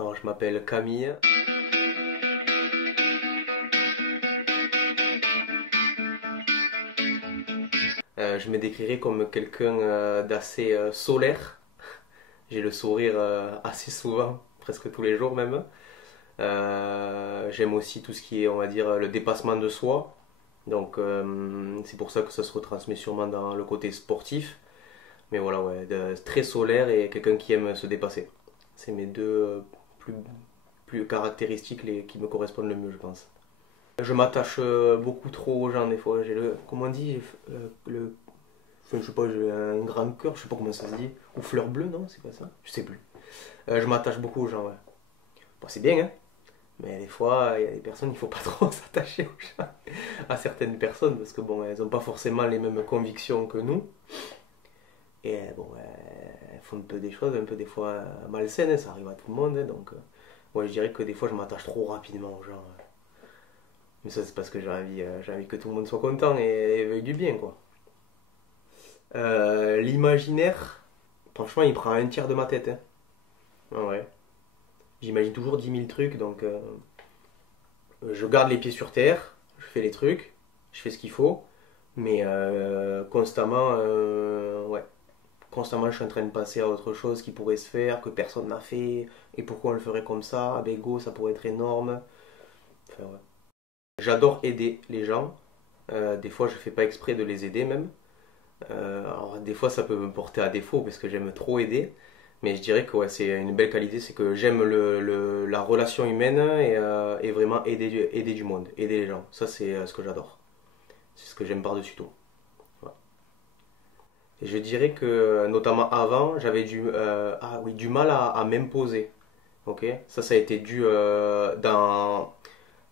Alors, je m'appelle Camille. Je me décrirais comme quelqu'un d'assez solaire. J'ai le sourire assez souvent, presque tous les jours même. J'aime aussi tout ce qui est, on va dire, le dépassement de soi. Donc c'est pour ça que ça se retransmet sûrement dans le côté sportif. Mais voilà, ouais, très solaire et quelqu'un qui aime se dépasser. C'est mes deux plus caractéristiques qui me correspondent le mieux, je pense. Je m'attache beaucoup trop aux gens des fois. J'ai le, comment on dit, enfin, je sais pas, j'ai un grand cœur, je sais pas comment ça se dit. Ou fleur bleue, non, c'est pas ça? Je sais plus. Je m'attache beaucoup aux gens, ouais. Bon, c'est bien, hein. Mais des fois, il y a des personnes, il faut pas trop s'attacher aux gens, à certaines personnes, parce que bon, elles ont pas forcément les mêmes convictions que nous. Et bon, elles font un peu des choses, un peu des fois malsaines, hein, ça arrive à tout le monde, hein, donc ouais, je dirais que des fois je m'attache trop rapidement aux gens. Mais ça, c'est parce que j'ai envie que tout le monde soit content et veuille du bien, quoi. L'imaginaire, franchement, il prend un tiers de ma tête, hein. Ah ouais. J'imagine toujours 10 000 trucs, donc je garde les pieds sur terre, je fais les trucs, je fais ce qu'il faut, mais constamment, ouais, constamment je suis en train de passer à autre chose qui pourrait se faire, que personne n'a fait, et pourquoi on le ferait comme ça, ah ben go, ça pourrait être énorme. Enfin, ouais. J'adore aider les gens, des fois je fais pas exprès de les aider même. Alors des fois ça peut me porter à défaut parce que j'aime trop aider, mais je dirais que ouais, c'est une belle qualité, c'est que j'aime la relation humaine et vraiment aider du monde, aider les gens. Ça c'est ce que j'adore, c'est ce que j'aime par-dessus tout. Voilà. Et je dirais que notamment avant j'avais ah, oui, du mal à m'imposer. Ok, ça a été dû dans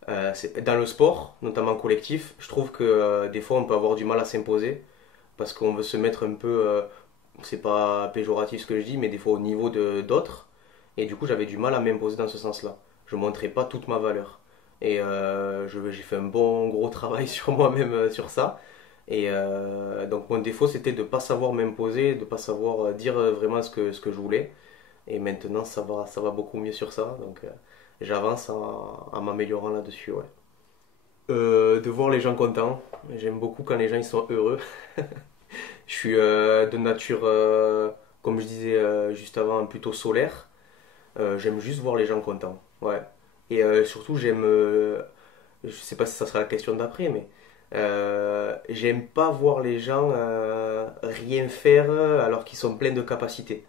le sport, notamment collectif. Je trouve que des fois on peut avoir du mal à s'imposer parce qu'on veut se mettre un peu, c'est pas péjoratif ce que je dis, mais des fois au niveau de d'autres. Et du coup, j'avais du mal à m'imposer dans ce sens-là. Je montrais pas toute ma valeur. Et j'ai fait un bon gros travail sur moi-même sur ça. Et donc mon défaut, c'était de pas savoir m'imposer, de pas savoir dire vraiment ce que je voulais. Et maintenant, ça va beaucoup mieux sur ça. Donc j'avance en m'améliorant là-dessus, ouais. De voir les gens contents. J'aime beaucoup quand les gens ils sont heureux. Je suis de nature, comme je disais juste avant, plutôt solaire. J'aime juste voir les gens contents. Ouais. Et surtout, je sais pas si ça sera la question d'après, mais j'aime pas voir les gens rien faire alors qu'ils sont pleins de capacités.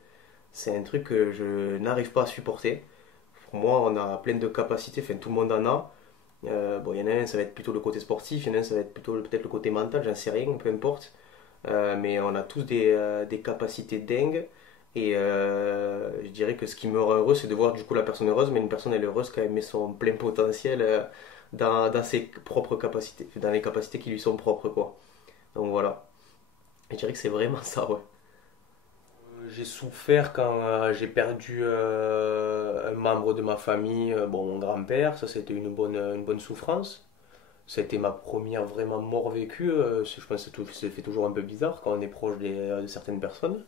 C'est un truc que je n'arrive pas à supporter. Pour moi, on a plein de capacités, enfin tout le monde en a. Bon, il y en a un, ça va être plutôt le côté sportif, il y en a un, ça va être plutôt peut-être le côté mental, j'en sais rien, peu importe. Mais on a tous des capacités dingues. Et je dirais que ce qui me rend heureux, c'est de voir du coup la personne heureuse, mais une personne elle est heureuse quand elle met son plein potentiel dans ses propres capacités, dans les capacités qui lui sont propres, quoi. Donc voilà. Je dirais que c'est vraiment ça, ouais. J'ai souffert quand j'ai perdu un membre de ma famille, bon, mon grand-père, ça c'était une bonne souffrance. Ça a été ma première vraiment mort vécue. Je pense que ça fait toujours un peu bizarre quand on est proche de certaines personnes.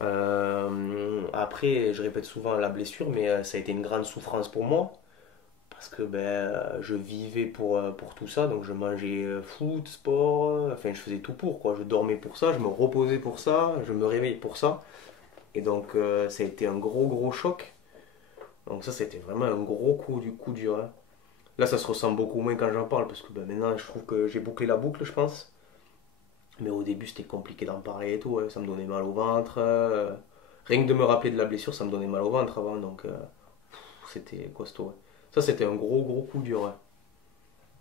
Après, je répète souvent la blessure, mais ça a été une grande souffrance pour moi. Parce que ben, je vivais pour tout ça. Donc je mangeais foot, sport, enfin je faisais tout pour quoi. Je dormais pour ça, je me reposais pour ça, je me réveillais pour ça. Et donc ça a été un gros choc. Donc ça, c'était vraiment un gros coup dur, hein. Là, ça se ressent beaucoup moins quand j'en parle, parce que ben, maintenant, je trouve que j'ai bouclé la boucle, je pense. Mais au début, c'était compliqué d'en parler et tout, ouais. Ça me donnait mal au ventre. Rien que de me rappeler de la blessure, ça me donnait mal au ventre avant, donc c'était costaud, ouais. Ça, c'était un gros coup dur, ouais.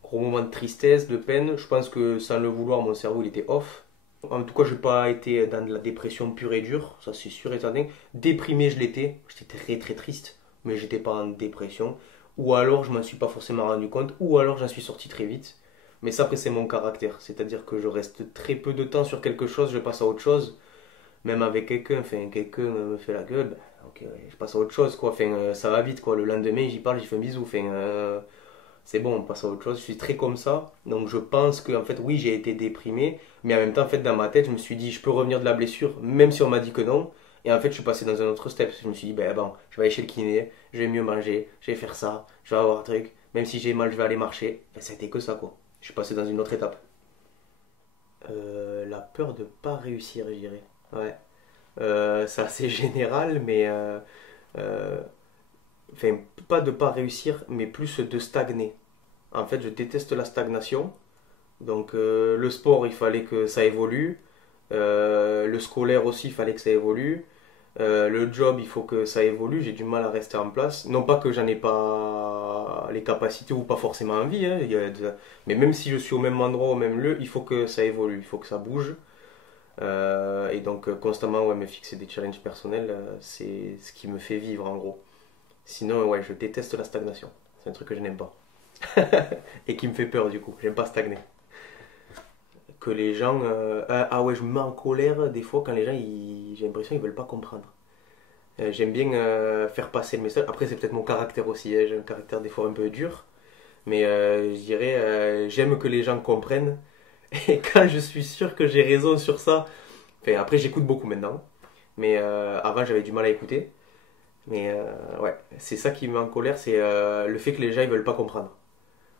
Gros moment de tristesse, de peine. Je pense que sans le vouloir, mon cerveau, il était off. En tout cas, je n'ai pas été dans de la dépression pure et dure, ça c'est sûr et certain. Déprimé, je l'étais. J'étais très triste, mais j'étais pas en dépression. Ou alors, je m'en suis pas forcément rendu compte, ou alors j'en suis sorti très vite. Mais ça, après, c'est mon caractère. C'est-à-dire que je reste très peu de temps sur quelque chose, je passe à autre chose. Même avec quelqu'un, enfin, quelqu'un me fait la gueule, ben, ok, ouais, je passe à autre chose, quoi. Enfin, ça va vite, quoi. Le lendemain, j'y parle, j'y fais un bisou. Enfin, c'est bon, on passe à autre chose. Je suis très comme ça. Donc, je pense que, en fait, oui, j'ai été déprimé. Mais en même temps, en fait, dans ma tête, je me suis dit, je peux revenir de la blessure, même si on m'a dit que non. Et en fait, je suis passé dans un autre step. Je me suis dit, ben bon, je vais aller chez le kiné, je vais mieux manger, je vais faire ça, je vais avoir un truc. Même si j'ai mal, je vais aller marcher. Ben, ça a été que ça, quoi. Je suis passé dans une autre étape. La peur de pas réussir, je dirais. Ouais. C'est assez général, mais euh, enfin, pas de pas réussir, mais plus de stagner. En fait, je déteste la stagnation. Donc, le sport, il fallait que ça évolue. Le scolaire aussi, il fallait que ça évolue. Le job, il faut que ça évolue. J'ai du mal à rester en place. Non pas que j'en ai pas les capacités ou pas forcément envie, hein. Mais même si je suis au même endroit, au même lieu, il faut que ça évolue, il faut que ça bouge. Et donc, constamment, ouais, me fixer des challenges personnels, c'est ce qui me fait vivre en gros. Sinon, ouais, je déteste la stagnation. C'est un truc que je n'aime pas. Et qui me fait peur du coup. J'aime pas stagner. Que les gens. Ah ouais, je me mets en colère des fois quand les gens, j'ai l'impression qu'ils veulent pas comprendre. J'aime bien faire passer le message. Après, c'est peut-être mon caractère aussi, hein. J'ai un caractère des fois un peu dur. Mais je dirais, j'aime que les gens comprennent. Et quand je suis sûr que j'ai raison sur ça. Enfin, après, j'écoute beaucoup maintenant. Mais avant, j'avais du mal à écouter. Mais ouais, c'est ça qui me met en colère, c'est le fait que les gens ils veulent pas comprendre.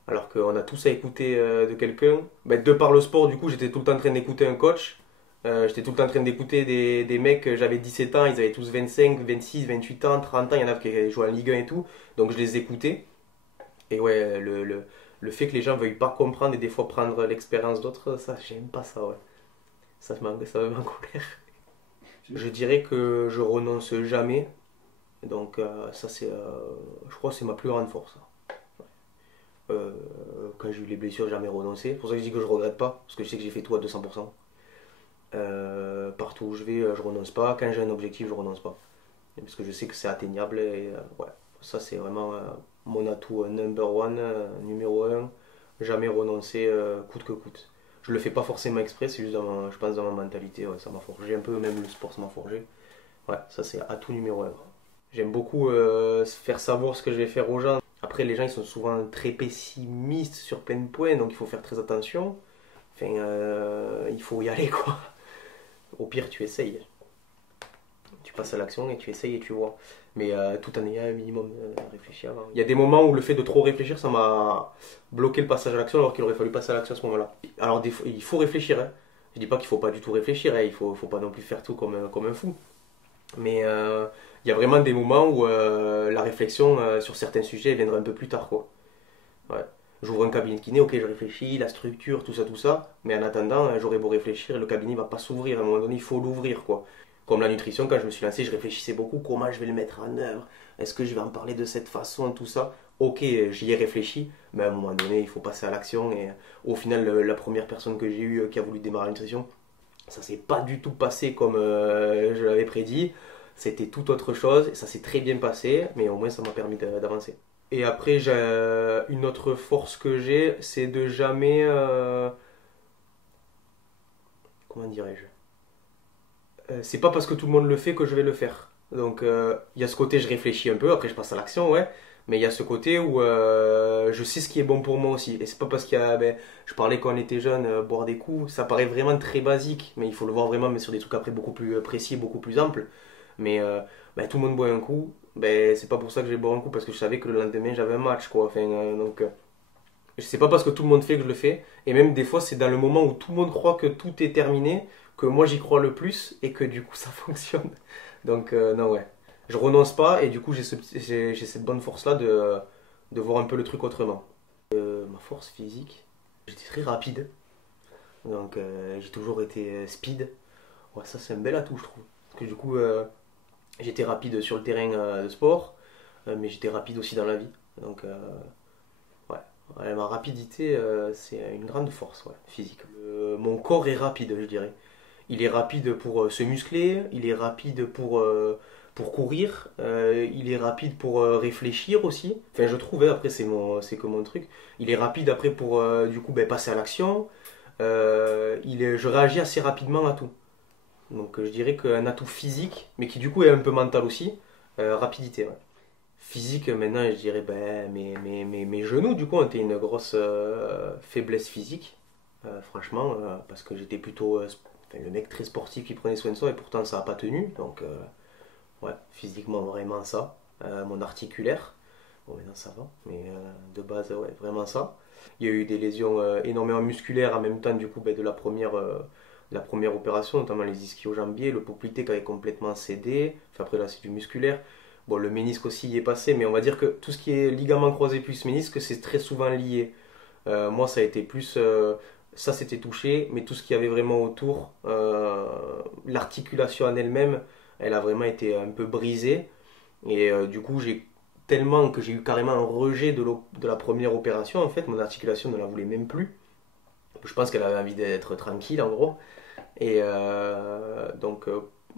Alors qu'on a tous à écouter de quelqu'un. Ben, de par le sport, du coup, j'étais tout le temps en train d'écouter un coach. J'étais tout le temps en train d'écouter des mecs, j'avais 17 ans, ils avaient tous 25, 26, 28 ans, 30 ans, il y en a qui jouaient en Ligue 1 et tout. Donc je les écoutais. Et ouais, le fait que les gens veuillent pas comprendre et des fois prendre l'expérience d'autres, ça, j'aime pas ça, ouais. Ça me met en colère. Je dirais que je renonce jamais. Donc ça, je crois que c'est ma plus grande force, ça. Euh, Quand j'ai eu les blessures, j'ai jamais renoncé. C'est pour ça que je dis que je regrette pas, parce que je sais que j'ai fait tout à 200%. Partout où je vais, je renonce pas. Quand j'ai un objectif, je renonce pas. Parce que je sais que c'est atteignable. Et ouais, ça c'est vraiment mon atout number one, numéro un. Jamais renoncer coûte que coûte. Je le fais pas forcément exprès, c'est juste je pense dans ma mentalité. Ouais, ça m'a forgé un peu, même le sport ça m'a forgé. Ouais, ça c'est atout numéro un. J'aime beaucoup faire savoir ce que je vais faire aux gens. Après, les gens ils sont souvent très pessimistes sur plein de points, donc il faut faire très attention. Enfin, il faut y aller quoi. Au pire, tu essayes. Tu passes à l'action et tu essayes et tu vois. Mais tout en ayant un minimum réfléchi avant. Il y a des moments où le fait de trop réfléchir, ça m'a bloqué le passage à l'action alors qu'il aurait fallu passer à l'action à ce moment-là. Alors, des fois, il faut réfléchir, hein. Je dis pas qu'il faut pas du tout réfléchir, hein. Faut pas non plus faire tout comme un fou. Mais il y a vraiment des moments où la réflexion sur certains sujets viendra un peu plus tard, quoi. Ouais. J'ouvre un cabinet de kiné, ok, je réfléchis, la structure, tout ça. Mais en attendant, j'aurais beau réfléchir, le cabinet va pas s'ouvrir. À un moment donné, il faut l'ouvrir, quoi. Comme la nutrition, quand je me suis lancé, je réfléchissais beaucoup. Comment je vais le mettre en œuvre? Est-ce que je vais en parler de cette façon, tout ça? Ok, j'y ai réfléchi, mais à un moment donné, il faut passer à l'action. Et au final, la première personne que j'ai eue qui a voulu démarrer la nutrition, ça s'est pas du tout passé comme je l'avais prédit. C'était tout autre chose. Et ça s'est très bien passé, mais au moins ça m'a permis d'avancer. Et après, une autre force que j'ai, c'est de jamais. Comment dirais-je? C'est pas parce que tout le monde le fait que je vais le faire. Donc, il y a ce côté, je réfléchis un peu, après je passe à l'action, ouais. Mais il y a ce côté où je sais ce qui est bon pour moi aussi. Et c'est pas parce qu'il y a. Ben, je parlais quand on était jeune, boire des coups, ça paraît vraiment très basique, mais il faut le voir vraiment, mais sur des trucs après beaucoup plus précis, beaucoup plus amples. Mais ben, tout le monde boit un coup, ben, c'est pas pour ça que je vais boire un coup, parce que je savais que le lendemain j'avais un match, quoi. Enfin, donc, c'est pas parce que tout le monde fait que je le fais. Et même des fois, c'est dans le moment où tout le monde croit que tout est terminé, que moi j'y crois le plus, et que du coup ça fonctionne. Donc, non, ouais. Je renonce pas, et du coup, j'ai cette bonne force-là de voir un peu le truc autrement. Ma force physique, j'étais très rapide. Donc, j'ai toujours été speed. Ouais, ça, c'est un bel atout, je trouve. Parce que du coup, j'étais rapide sur le terrain de sport, mais j'étais rapide aussi dans la vie. Donc, ouais. Ouais, ma rapidité, c'est une grande force, ouais, physique. Mon corps est rapide, je dirais. Il est rapide pour se muscler, il est rapide pour courir, il est rapide pour réfléchir aussi. Enfin, je trouve, hein, après, c'est que mon truc. Il est rapide après pour, du coup, ben, passer à l'action. Je réagis assez rapidement à tout. Donc, je dirais qu'un atout physique, mais qui du coup est un peu mental aussi, rapidité, ouais. Physique, maintenant, je dirais, ben, mes genoux, du coup, ont été une grosse faiblesse physique, franchement, parce que j'étais plutôt enfin, le mec très sportif qui prenait soin de soi et pourtant ça n'a pas tenu. Donc ouais, physiquement vraiment ça. Mon articulaire, bon maintenant ça va, mais de base ouais, vraiment ça. Il y a eu des lésions énormément musculaires en même temps du coup ben, de la première opération, notamment les ischio-jambiers, le poplité qui avait complètement cédé. Enfin, après là c'est du musculaire. Bon, le ménisque aussi y est passé, mais on va dire que tout ce qui est ligament croisé plus ménisque, c'est très souvent lié. Moi, ça a été plus. Ça, c'était touché, mais tout ce qu'il y avait vraiment autour, l'articulation en elle-même, elle a vraiment été un peu brisée. Et du coup, j'ai tellement que j'ai eu carrément un rejet de la première opération. En fait, mon articulation ne la voulait même plus. Je pense qu'elle avait envie d'être tranquille, en gros. Et donc,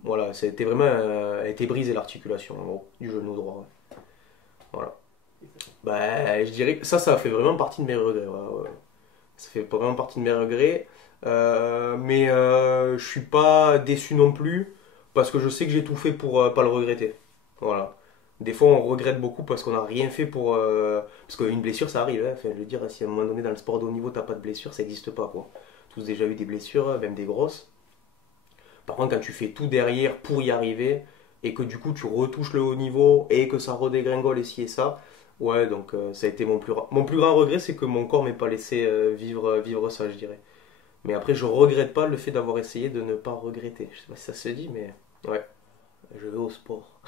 voilà, ça a été vraiment. Elle a été brisée, l'articulation, en gros, du genou droit. Ouais. Voilà. Bah, je dirais que ça a fait vraiment partie de mes regrets. Ouais, ouais. Ça fait vraiment partie de mes regrets. Mais je suis pas déçu non plus parce que je sais que j'ai tout fait pour pas le regretter. Voilà. Des fois, on regrette beaucoup parce qu'on n'a rien fait pour. Parce qu'une blessure, ça arrive. Hein. Enfin, je veux dire, si à un moment donné dans le sport de haut niveau, t'as pas de blessure, ça n'existe pas, quoi. Tous déjà eu des blessures, même des grosses. Par contre, quand tu fais tout derrière pour y arriver et que du coup tu retouches le haut niveau et que ça redégringole et ci et ça, ouais, donc ça a été mon plus grand regret, c'est que mon corps m'ait pas laissé vivre ça, je dirais. Mais après, je regrette pas le fait d'avoir essayé de ne pas regretter. Je sais pas si ça se dit, mais ouais, je vais au sport.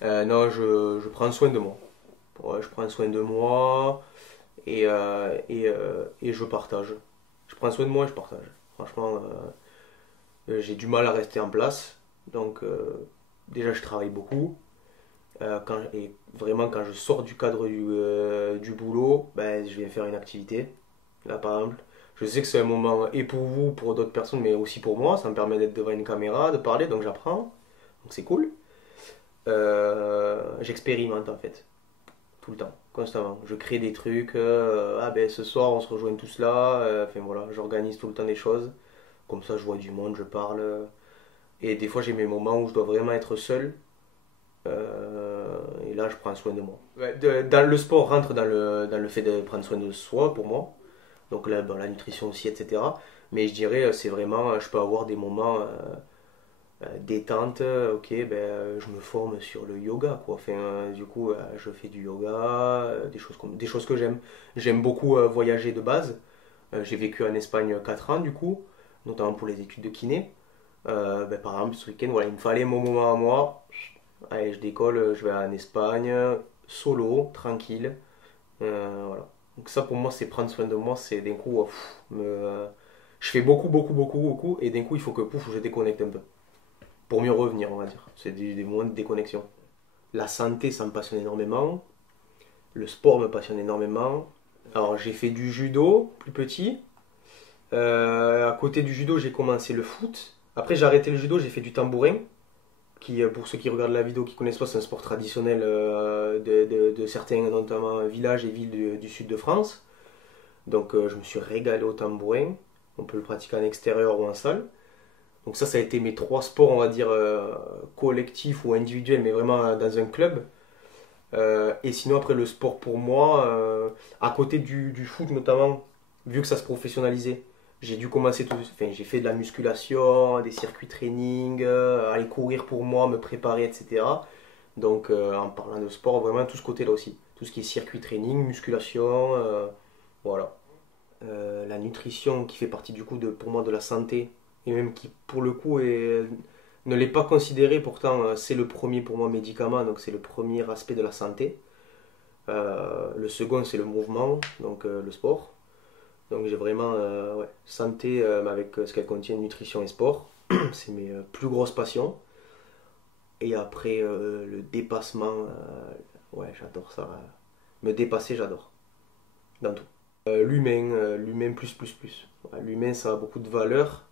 Non, je prends soin de moi. Ouais, je prends soin de moi et je partage. Je prends soin de moi et je partage. Franchement, j'ai du mal à rester en place. Donc, déjà, je travaille beaucoup. Et vraiment, quand je sors du cadre du boulot, ben, je viens faire une activité. Là, par exemple, je sais que c'est un moment et pour vous, pour d'autres personnes, mais aussi pour moi. Ça me permet d'être devant une caméra, de parler, donc j'apprends. Donc, c'est cool. J'expérimente en fait, tout le temps, constamment. Je crée des trucs. Ah ben, ce soir, on se rejoint tous là. Enfin voilà, j'organise tout le temps des choses. Comme ça, je vois du monde, je parle. Et des fois, j'ai mes moments où je dois vraiment être seul. Et là, je prends soin de moi. Ouais, le sport rentre dans le fait de prendre soin de soi pour moi. Donc là, bon, la nutrition aussi, etc. Mais je dirais, c'est vraiment, je peux avoir des moments détente. Ok, ben, je me forme sur le yoga, quoi. Enfin, du coup, je fais du yoga, des choses que j'aime. J'aime beaucoup voyager de base. J'ai vécu en Espagne 4 ans, du coup, notamment pour les études de kiné. Ben, par exemple, ce week-end, voilà, il me fallait mon moment à moi. Allez, je décolle, je vais en Espagne, solo, tranquille. Voilà. Donc ça pour moi c'est prendre soin de moi, c'est d'un coup, je fais beaucoup, et d'un coup il faut que pouf, je déconnecte un peu. Pour mieux revenir, on va dire. C'est des moments de déconnexion. La santé, ça me passionne énormément. Le sport me passionne énormément. Alors j'ai fait du judo plus petit. À côté du judo, j'ai commencé le foot. Après j'ai arrêté le judo, j'ai fait du tambourin qui, pour ceux qui regardent la vidéo qui connaissent pas, c'est un sport traditionnel de certains, notamment villages et villes du sud de France. Donc je me suis régalé au tambourin. On peut le pratiquer en extérieur ou en salle. Donc ça a été mes trois sports, on va dire, collectifs ou individuels, mais vraiment dans un club. Et sinon, après, le sport pour moi, à côté du foot notamment, vu que ça se professionnalisait, j'ai dû commencer tout. Enfin, j'ai fait de la musculation, des circuits training, aller courir pour moi, me préparer, etc. Donc, en parlant de sport, vraiment tout ce côté-là aussi. Tout ce qui est circuit training, musculation, voilà. La nutrition qui fait partie du coup pour moi de la santé, et même qui pour le coup ne l'est pas considéré, pourtant c'est le premier pour moi médicament, donc c'est le premier aspect de la santé. Le second c'est le mouvement, donc le sport. Donc j'ai vraiment ouais, santé avec ce qu'elle contient, nutrition et sport. C'est mes plus grosses passions. Et après le dépassement, ouais j'adore ça. Me dépasser j'adore, dans tout. L'humain plus. Ouais, l'humain ça a beaucoup de valeur.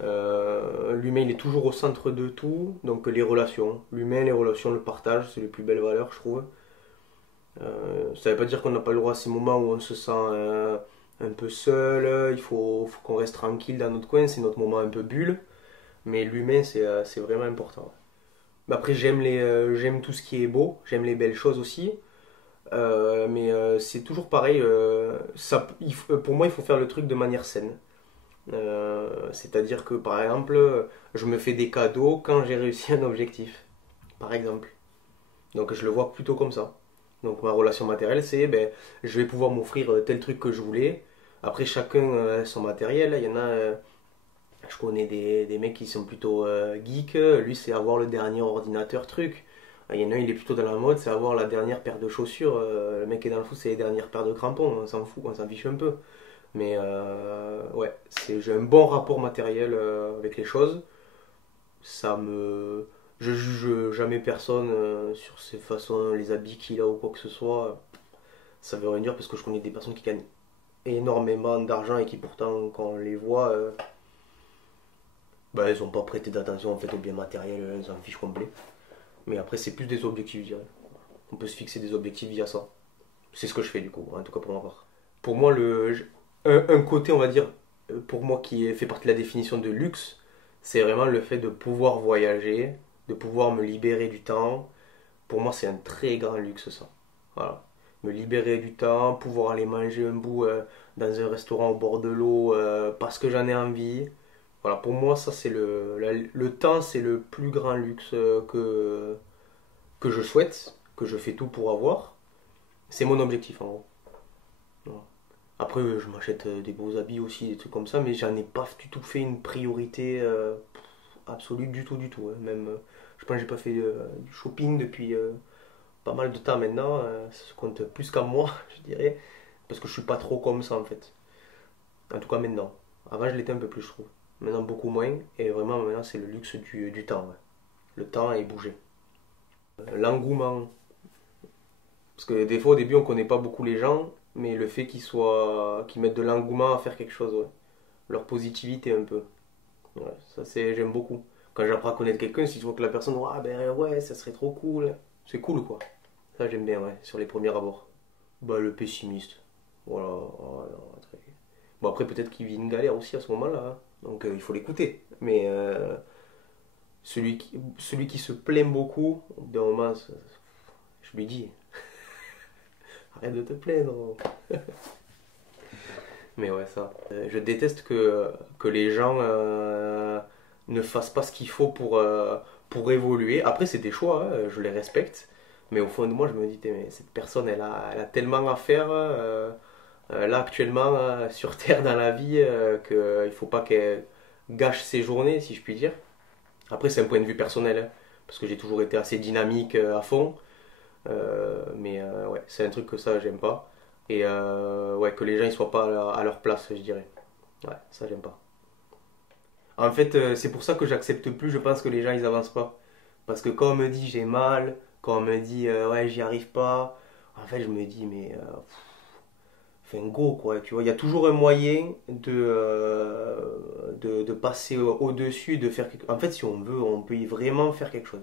L'humain il est toujours au centre de tout, donc les relations. L'humain, les relations, le partage, c'est les plus belles valeurs je trouve. Ça veut pas dire qu'on n'a pas le droit à ces moments où on se sent un peu seul, faut qu'on reste tranquille dans notre coin, c'est notre moment un peu bulle. Mais l'humain c'est vraiment important. Mais après j'aime tout ce qui est beau, j'aime les belles choses aussi. Mais c'est toujours pareil, pour moi il faut faire le truc de manière saine. C'est-à-dire que par exemple, je me fais des cadeaux quand j'ai réussi un objectif, par exemple. Donc je le vois plutôt comme ça. Donc ma relation matérielle, c'est ben, je vais pouvoir m'offrir tel truc que je voulais. Après, chacun a son matériel. Il y en a, je connais des mecs qui sont plutôt geeks. Lui, c'est avoir le dernier ordinateur truc. Il y en a un, il est plutôt dans la mode, c'est avoir la dernière paire de chaussures. Le mec qui est dans le foot, c'est les dernières paires de crampons. On s'en fout, on s'en fiche un peu. Mais ouais, j'ai un bon rapport matériel avec les choses. Ça me. Je juge jamais personne sur ses façons, les habits qu'il a ou quoi que ce soit. Ça veut rien dire parce que je connais des personnes qui gagnent énormément d'argent et qui pourtant, quand on les voit, bah, elles n'ont pas prêté d'attention en fait au bien matériel, elles s'en fichent complet. Mais après, c'est plus des objectifs, je dirais. On peut se fixer des objectifs via ça. C'est ce que je fais du coup, en tout cas pour ma part. Pour moi, un côté, on va dire, pour moi qui fait partie de la définition de luxe, c'est vraiment le fait de pouvoir voyager, de pouvoir me libérer du temps. Pour moi, c'est un très grand luxe ça. Voilà. Me libérer du temps, pouvoir aller manger un bout dans un restaurant au bord de l'eau parce que j'en ai envie. Voilà, pour moi, ça c'est le temps, c'est le plus grand luxe que je souhaite, que je fais tout pour avoir. C'est mon objectif en gros. Voilà. Après, je m'achète des beaux habits aussi, des trucs comme ça, mais j'en ai pas du tout fait une priorité absolue du tout, du tout. Hein. Même, je pense que j'ai pas fait du shopping depuis pas mal de temps maintenant. Ça compte plus qu'à moi, je dirais, parce que je suis pas trop comme ça en fait. En tout cas maintenant. Avant, je l'étais un peu plus, je trouve. Maintenant, beaucoup moins. Et vraiment, maintenant, c'est le luxe du temps. Ouais. Le temps et bouger. L'engouement. Parce que des fois, au début, on connaît pas beaucoup les gens, mais le fait qu'ils mettent de l'engouement à faire quelque chose, ouais. Leur positivité un peu. Ouais, ça, j'aime beaucoup. Quand j'apprends à connaître quelqu'un, si je vois que la personne, ah ben ouais, ça serait trop cool. C'est cool, quoi. Ça, j'aime bien, ouais, sur les premiers abords. Bah, le pessimiste. Voilà. Voilà, très- Bon, après, peut-être qu'il vit une galère aussi à ce moment-là. Hein. Donc, il faut l'écouter. Mais celui qui se plaint beaucoup, au bout d'un moment, je lui dis, arrête de te plaindre. Mais ouais, ça. Je déteste que les gens ne fassent pas ce qu'il faut pour évoluer. Après, c'est des choix, hein, je les respecte. Mais au fond de moi, je me dis, mais cette personne, elle a tellement à faire là actuellement sur Terre dans la vie qu'il ne faut pas qu'elle gâche ses journées, si je puis dire. Après, c'est un point de vue personnel, hein, parce que j'ai toujours été assez dynamique à fond. Mais ouais, c'est un truc que ça, j'aime pas. Et ouais, que les gens ils soient pas à leur place, je dirais. Ouais, ça, j'aime pas. En fait, c'est pour ça que j'accepte plus, je pense que les gens ils avancent pas. Parce que quand on me dit j'ai mal, quand on me dit ouais, j'y arrive pas, en fait, je me dis, mais enfin, go quoi, tu vois. Il y a toujours un moyen de passer au-dessus, de faire quelque... En fait, si on veut, on peut y vraiment faire quelque chose.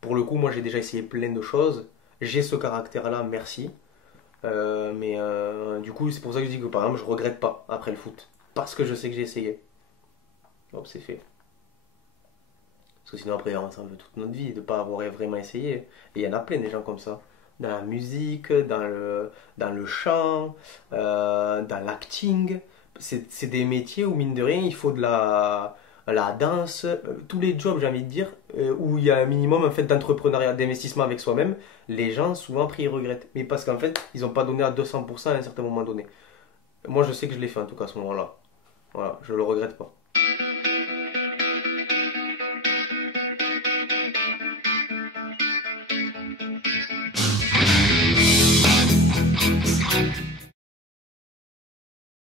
Pour le coup, moi j'ai déjà essayé plein de choses. J'ai ce caractère-là, merci. Mais du coup, c'est pour ça que je dis que par exemple, je regrette pas après le foot. Parce que je sais que j'ai essayé. Hop, c'est fait. Parce que sinon, après, on s'en veut toute notre vie de ne pas avoir vraiment essayé. Et il y en a plein des gens comme ça. Dans la musique, dans le chant, dans l'acting. C'est des métiers où, mine de rien, il faut de la danse, tous les jobs, j'ai envie de dire, où il y a un minimum en fait, d'entrepreneuriat, d'investissement avec soi-même. Les gens, souvent, après, ils regrettent. Mais parce qu'en fait, ils n'ont pas donné à 200% à un certain moment donné. Moi, je sais que je l'ai fait, en tout cas, à ce moment-là. Voilà, je le regrette pas.